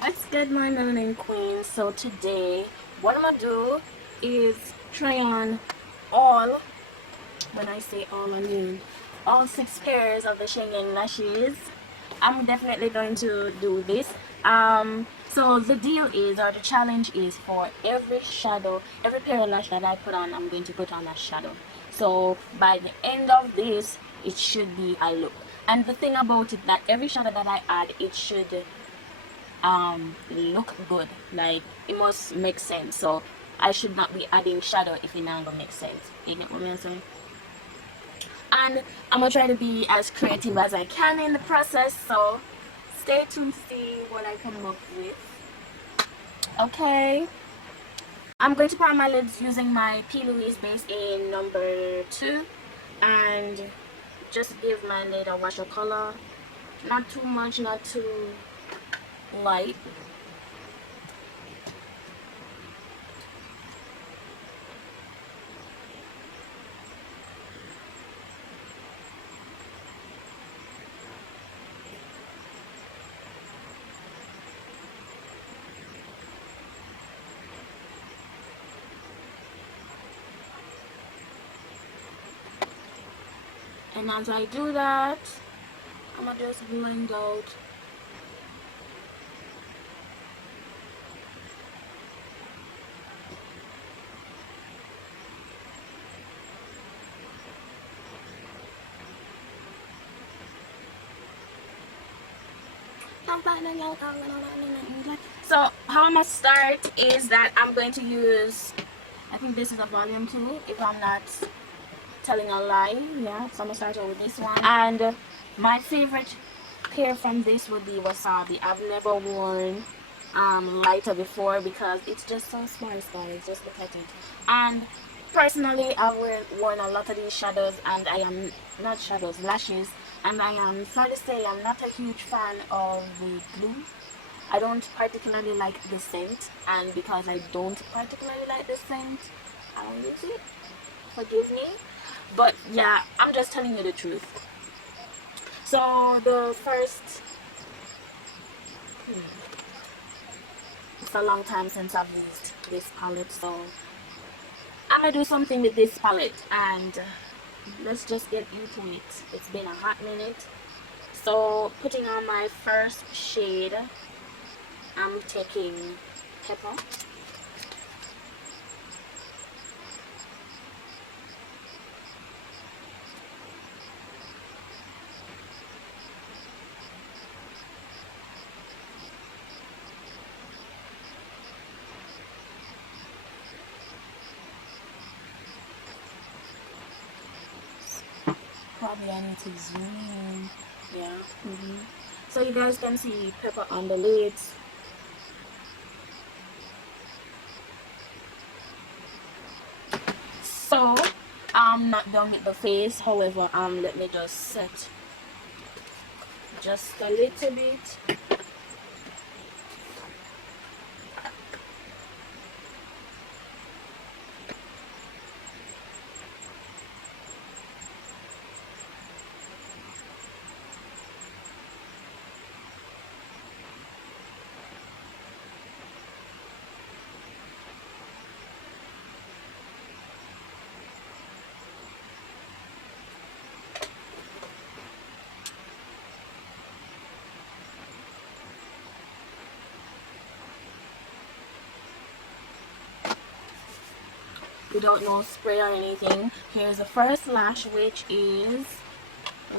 What's good, my melanin queen? So today, what I'm gonna do is try on all, when I say all, I mean all 6 pairs of the Shenyeng Lashes. I'm definitely going to do this. So the deal is, or the challenge is, for every shadow, every pair of lash that I put on, I'm going to put on a shadow. So by the end of this, it should be a look. And the thing about it, that every shadow that I add, it should look good, like it must make sense. So I should not be adding shadow if it not gonna make sense. You get what I'm saying? And I'm gonna try to be as creative as I can in the process, so stay tuned to see what I come up with. Okay, I'm going to prime my lids using my P. Louise base in number 2 and just give my lid a wash of color, not too much, not too light. And as I do that, I'm gonna just blend out so how I'm gonna start is that I'm going to use, I think this is a volume 2 if I'm not telling a lie. Yeah, so I'm gonna start out with this one. And my favorite pair from this would be Wasabi. I've never worn lighter before because it's just so sparse, guys. Just look at it. And personally, I've worn a lot of these shadows, and I am not shadows, lashes, and I am sorry to say I'm not a huge fan of the glue. I don't particularly like the scent, and because I don't particularly like the scent, I don't use it. Forgive me, but yeah, I'm just telling you the truth. So the first, it's a long time since I've used this palette, so I'm gonna do something with this palette, and let's just get into it. It's been a hot minute. So putting on my first shade, I'm taking Pepper. Probably I need to zoom in. Yeah. So you guys can see Pepper on the lids. So I'm not done with the face, however, let me just set just a little bit. Without no spray or anything. Here's the first lash, which is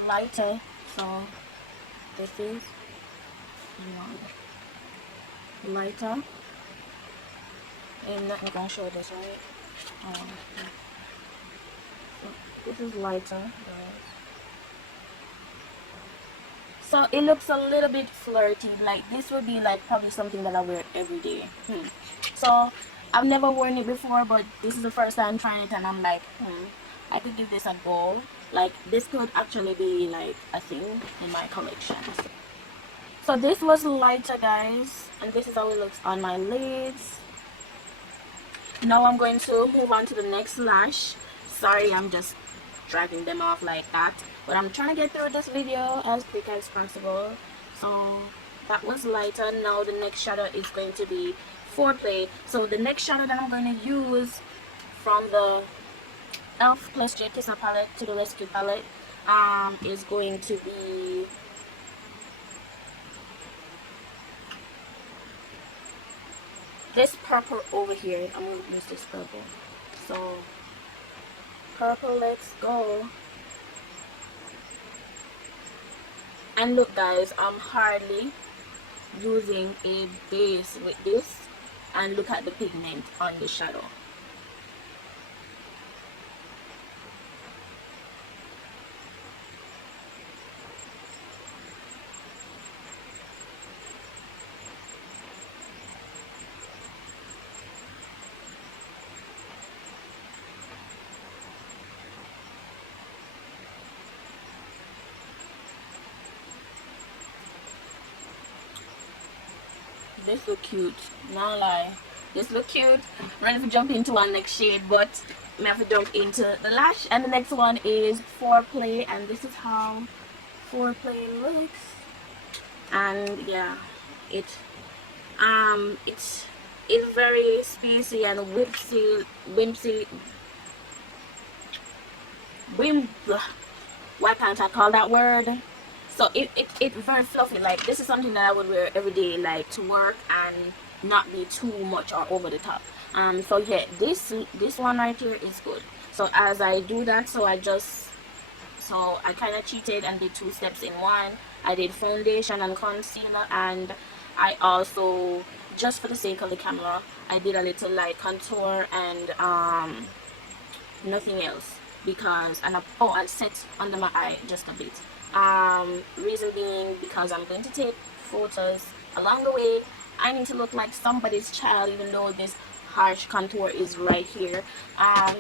lighter. So this is lighter. I'm not gonna show this, right? So this is lighter, guys. So it looks a little bit flirty. Like this would be like probably something that I wear every day. So I've never worn it before, but this is the first time trying it, and I'm like, I could give this a go. Like this could actually be like a thing in my collection. So this was lighter, guys, and this is how it looks on my lids. Now I'm going to move on to the next lash. Sorry, I'm just dragging them off like that, but I'm trying to get through this video as quick as possible. So that was lighter. Now the next shadow is going to be Foreplay. So the next shadow that I'm going to use from the Elf plus J Kissa palette to the Rescue palette is going to be this purple over here. I'm going to use this purple. So purple, let's go. And look guys, I'm hardly using a base with this, and look at the pigment on the shadow. This look cute, not lie. This look cute. I'm ready to jump into our next shade, but we have to jump into the lash. And the next one is Foreplay, and this is how Foreplay looks. And yeah, it's very spacey and why can't I call that word? So it's very fluffy. Like, this is something that I would wear every day, like to work, and not be too much or over the top. So yeah, this one right here is good. So as I do that, so I kind of cheated and did 2 steps in one. I did foundation and concealer, and I also, just for the sake of the camera, I did a little light contour and nothing else, because and set under my eye just a bit. Reason being, because I'm going to take photos along the way. I need to look like somebody's child, even though this harsh contour is right here.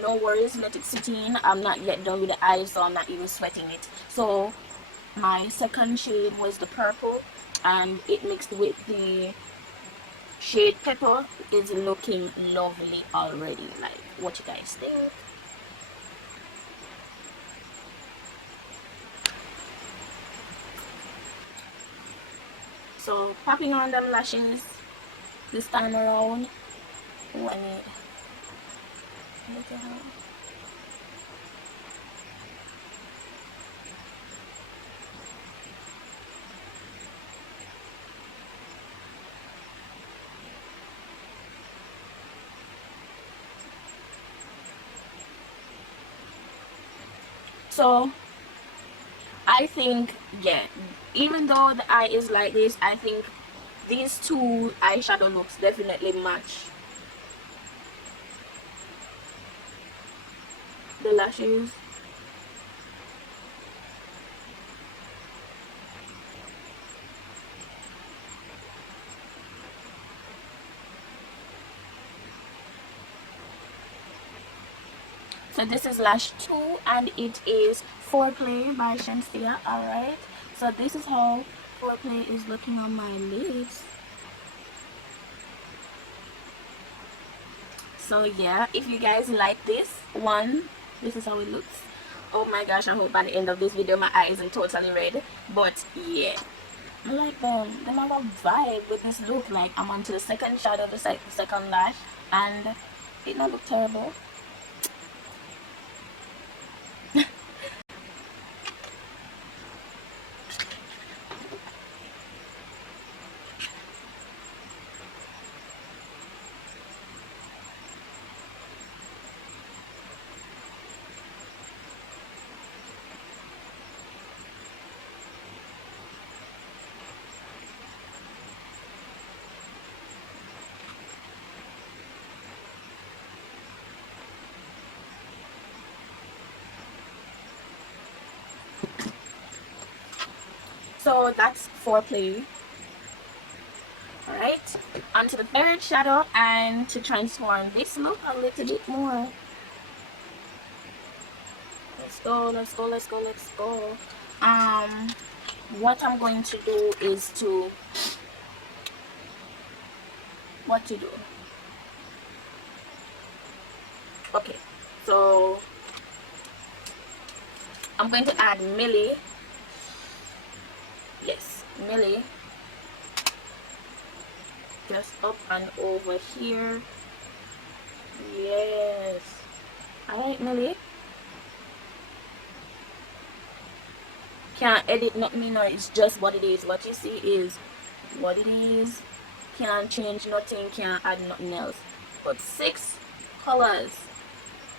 No worries, let it sit in. I'm not yet done with the eyes, so I'm not even sweating it. So my second shade was the purple, and it mixed with the shade Pepper is looking lovely already. Like, what you guys think? So popping on them lashes this time around. Ooh, I need, look at how. So I think, yeah, even though the eye is like this, I think these 2 eyeshadow looks definitely match the lashes. So this is lash 2, and it is Foreplay by Shenyeng. Alright, so this is how Foreplay is looking on my lids. So yeah, if you guys like this one, this is how it looks. Oh my gosh, I hope by the end of this video my eye isn't totally red. But yeah, I like them. They have a vibe with this look. Like, I'm onto the second shadow, the second lash, and it don't look terrible. So that's Foreplay. Alright, onto the third shadow, and to transform this look a little bit more. Let's go, let's go, let's go, let's go. What I'm going to do is what to do. Okay, so I'm going to add Millie. Yes, Millie. just up and over here. Yes. Alright, Millie. Can't edit nothing, no, it's just what it is. What you see is what it is. Can't change nothing, can't add nothing else. But 6 colors.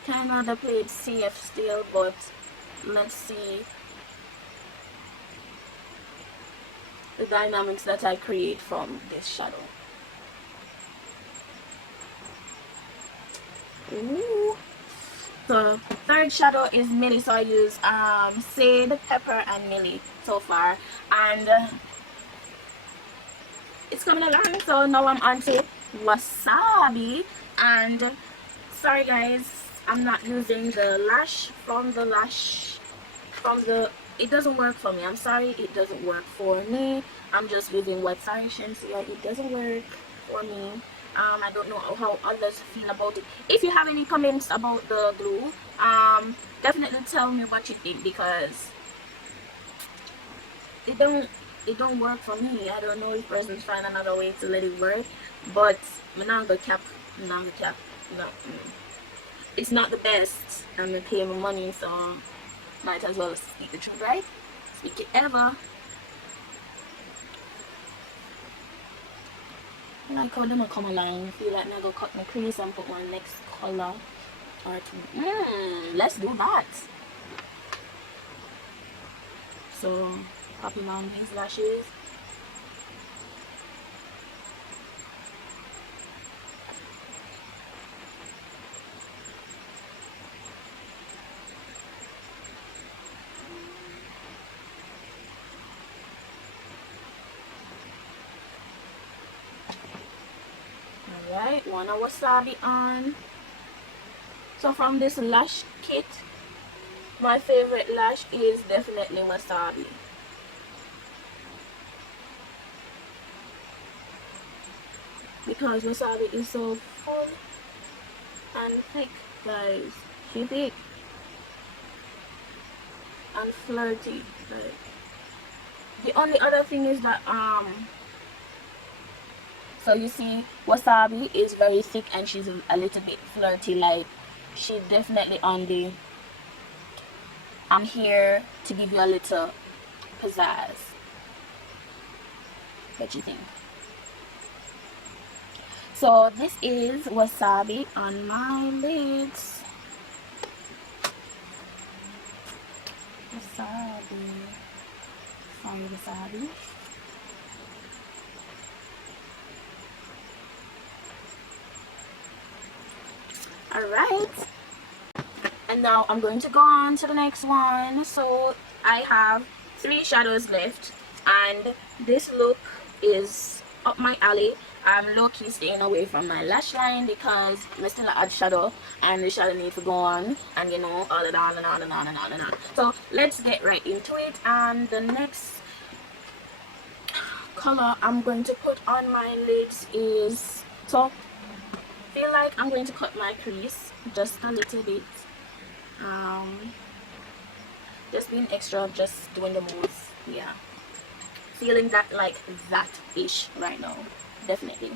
Kinda play it safe still, but let's see the dynamics that I create from this shadow. Ooh. The third shadow is Millie, so I use Sage, Pepper, and Millie so far, and it's coming along. So now I'm on to Wasabi, and sorry guys, I'm not using the lash from the it doesn't work for me. I'm sorry, it doesn't work for me. I'm just using Wasabi. So yeah, it doesn't work for me. I don't know how others feel about it. If you have any comments about the glue, definitely tell me what you think, because it don't work for me. I don't know if persons find another way to let it work, but I'm not gonna cap. No, it's not the best. I'm gonna pay my money, so might as well speak the truth, right? Speak it ever. I like how them come along. I feel like I'm gonna cut my crease and put my next color or two. Let's do that. So popping on these lashes. Alright, one wasabi on. So from this lash kit, my favorite lash is definitely wasabi. Because wasabi is so full and thick, guys. She thick and flirty. Like, the only other thing is that so you see, wasabi is very thick and she's a little bit flirty. Like, she definitely on the I'm here to give you a little pizzazz. What you think? So this is wasabi on my lids. Wasabi. Sorry, wasabi. Alright. And now I'm going to go on to the next one. So I have 3 shadows left, and this look is up my alley. I'm low-key staying away from my lash line because I still add shadow and the shadow needs to go on, and you know, all and on and on and on and on and on. So let's get right into it. And the next color I'm going to put on my lids is, so feel like I'm going to cut my crease just a little bit. Just being extra, just doing the moves. Yeah, feeling that like that ish right now, definitely.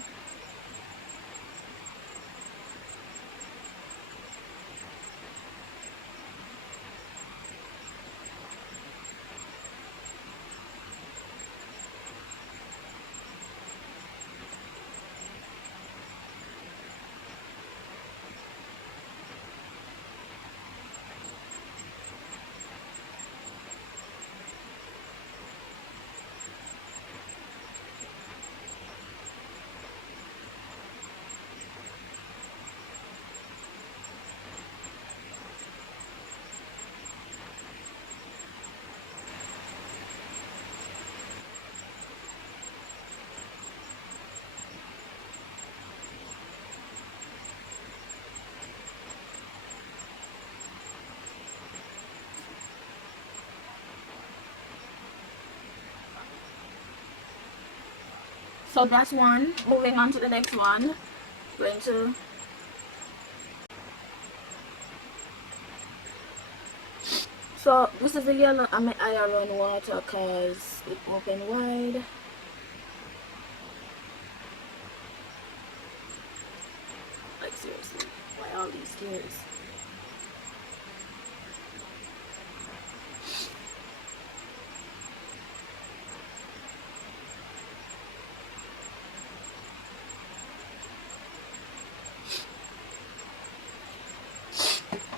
So that's one. Moving on to the next one. Going to so this is the yellow. I'm I run water because it open wide. all these tears.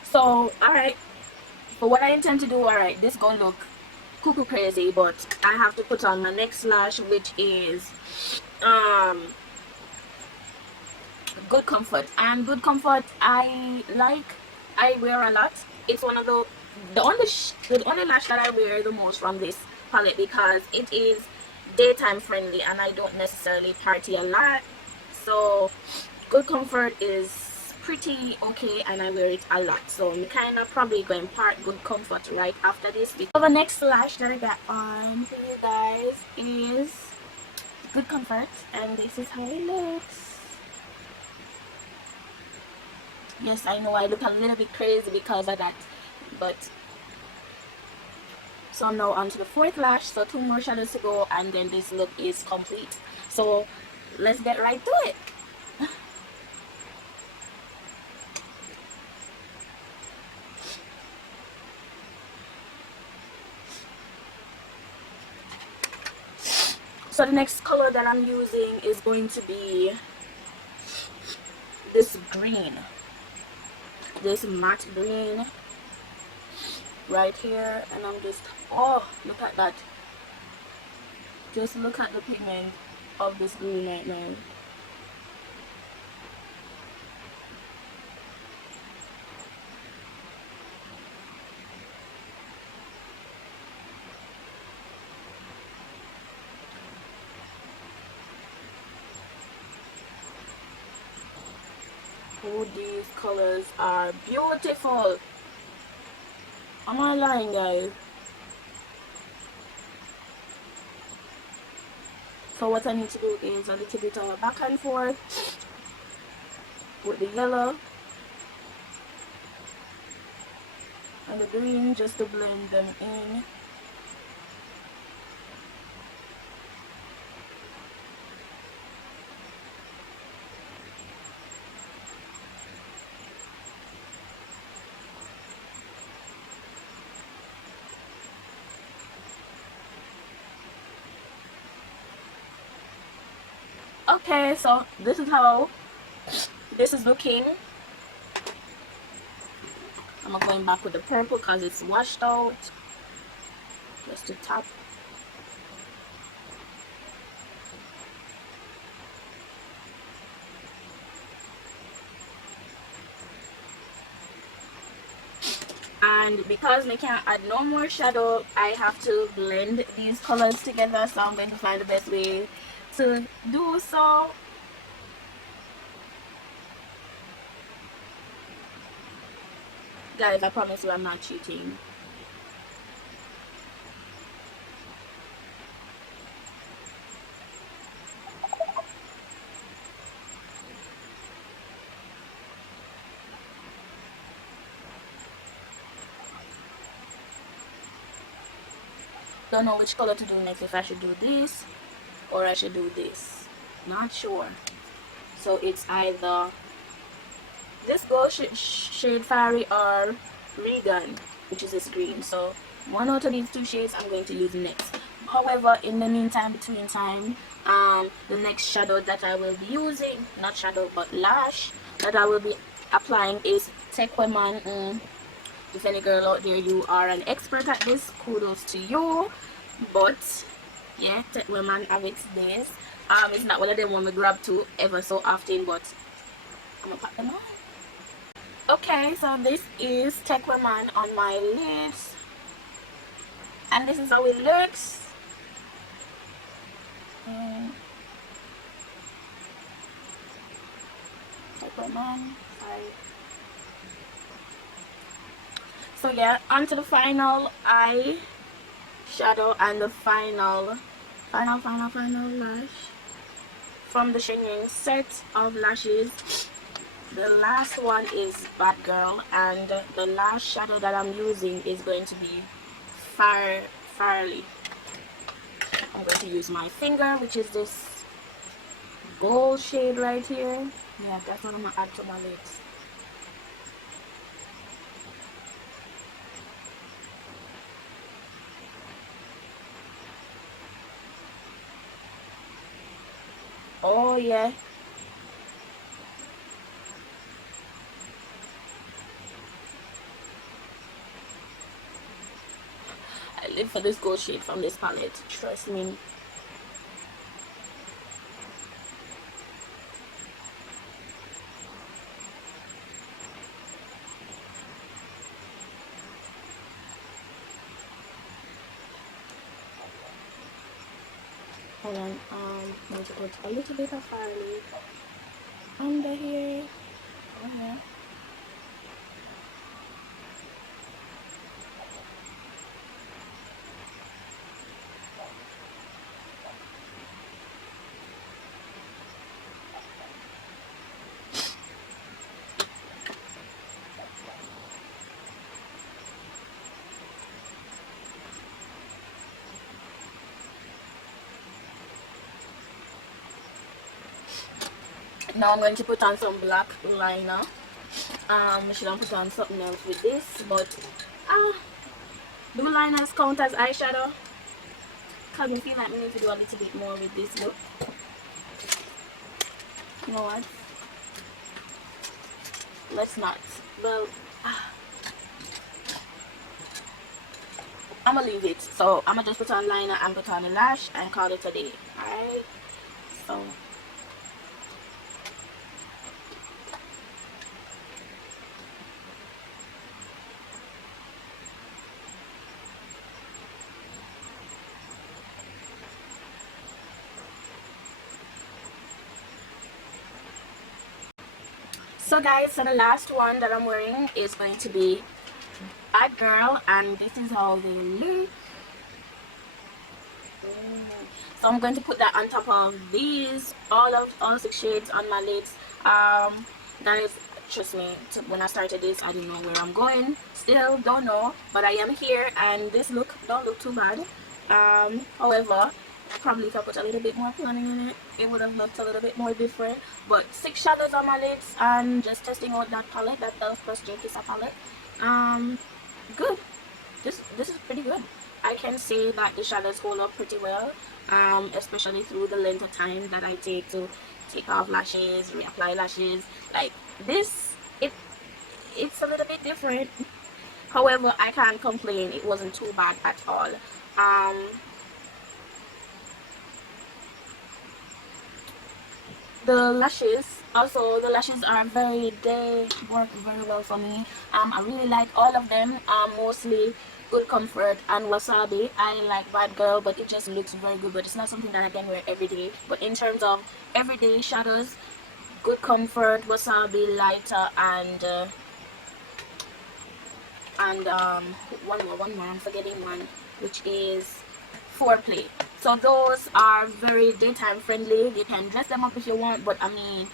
So, alright, for what I intend to do, alright, this gonna look cuckoo crazy, but I have to put on my next lash, which is Good Comfort. And Good Comfort, I wear a lot. It's one of the only lash that I wear the most from this palette, because it is daytime friendly and I don't necessarily party a lot. So Good Comfort is pretty okay and I wear it a lot, so I'm kind of probably going part Good Comfort right after this. So the next lash that I got on for you guys is Good Comfort, and this is how it looks. Yes, I know I look a little bit crazy because of that, but so now on to the fourth lash. So 2 more shadows to go and then this look is complete. So let's get right to it. So the next color that I'm using is going to be this green, this matte green right here, and I'm just, oh, look at that. Just look at the pigment of this green right now. Oh, these colors are beautiful. Am I lying, guys? So what I need to do is a little bit of back and forth with the yellow and the green just to blend them in. Okay, so this is how this is looking. I'm going back with the purple because it's washed out. Just to tap. And because I can't add no more shadow, I have to blend these colors together, so I'm going to find the best way to do so. Guys, I promise you I'm not cheating. Don't know which color to do next, if I should do this or I should do this. Not sure. So it's either this gold shade fiery or Regan, which is this green. So one out of these 2 shades I'm going to use next. However, in the meantime, between time, the next shadow that I will be using, not shadow but lash that I will be applying is Tequeman. If any girl out there, you are an expert at this, kudos to you. But yeah, Tequeman have its days. It's not one of them when we grab to ever so often, but I'm gonna put them on. Okay, so this is Tequeman on my lips, and this is how it looks. Tequeman, sorry. So yeah, onto the final eye shadow and the final lash from the Shenyeng set of lashes. The last one is Bad Girl, and the last shadow that I'm using is going to be Farley. I'm going to use my finger, which is this gold shade right here. Yeah, that's what I'm gonna add to my lips. Oh yeah. I live for this gold shade from this palette. Trust me. Hold on. I'm going to put a little bit of barley under here. Oh yeah. Now I'm going to put on some black liner. Should I put on something else with this? But do liners count as eyeshadow? Cause I feel like we need to do a little bit more with this look. You know what? Let's not. Well, I'm gonna leave it. So I'm gonna just put on liner and put on a lash and call it a day. Alright. So guys, so the last one that I'm wearing is going to be Bad Girl, and this is how they look. So I'm going to put that on top of these, all 6 shades on my lids. Guys, trust me, when I started this, I didn't know where I'm going. Still don't know, but I am here, and this look don't look too bad. However, probably if I put a little bit more planning in it, it would have looked a little bit more different. But 6 shadows on my lids, and just testing out that palette, that Elle Kissa palette. Good. This is pretty good. I can say that the shadows hold up pretty well, especially through the length of time that I take to take off lashes, reapply lashes. Like this, it's a little bit different. However, I can't complain. It wasn't too bad at all. The lashes, also the lashes are they work very well for me. I really like all of them. Mostly Good Comfort and Wasabi. I like Bad Girl, but it just looks very good, but it's not something that I can wear every day. But in terms of everyday shadows, Good Comfort, Wasabi, Lighter, and one more, I'm forgetting one, which is Foreplay. So those are very daytime friendly. You can dress them up if you want, but I mean,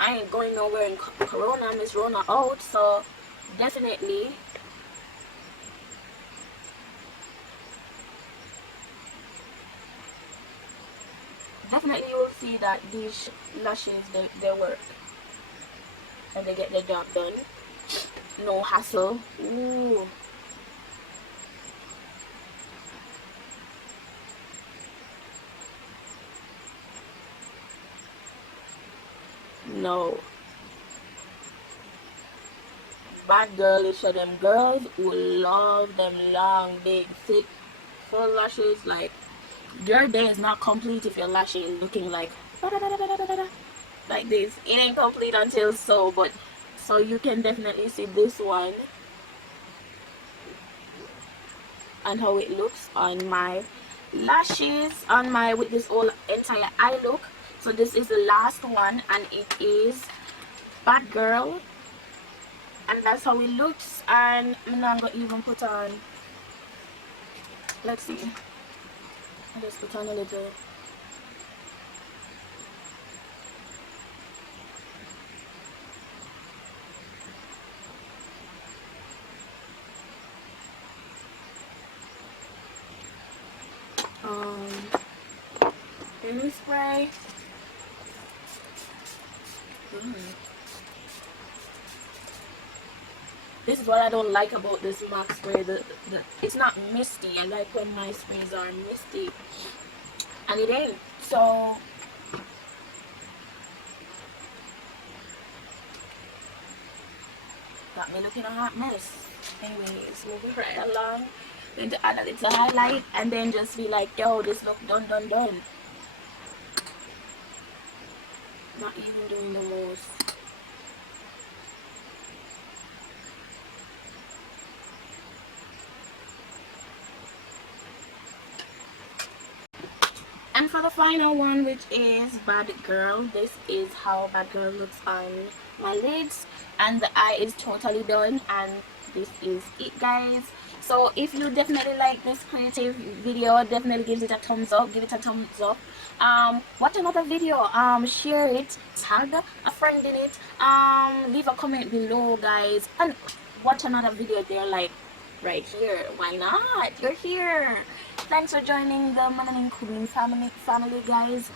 I ain't going nowhere in Corona, Miss Rona out, so definitely you will see that these lashes, they work and they get the job done. No hassle. Ooh. No. Bad Girl is for them girls who love them long, big, thick, full lashes. Like, your day is not complete if your lash ain't looking like this. It ain't complete until so, but so you can definitely see this one and how it looks on my lashes, on my with this whole entire eye look. So this is the last one, and it is Bad Girl, and that's how it looks. And I'm not gonna even put on, let's see, I just put on a little any spray. This is what I don't like about this MAC spray. It's not misty. I like when my sprays are misty, and it ain't. So got me looking a hot mess. Anyways, moving right along. Going to add a little highlight and then just be like, yo, this look done. Not even doing the most. And for the final one, which is Bad Girl, this is how Bad Girl looks on my lids, and the eye is totally done, and this is it, guys. So if you definitely like this creative video, definitely give it a thumbs up, watch another video, share it, tag a friend in it, leave a comment below, guys, and watch another video there, like right here. Why not? You're here. Thanks for joining the Melanin Queen family, guys.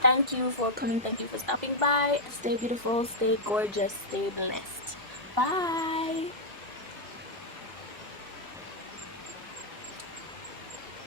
Thank you for coming. Thank you for stopping by. Stay beautiful, stay gorgeous, stay blessed. Bye.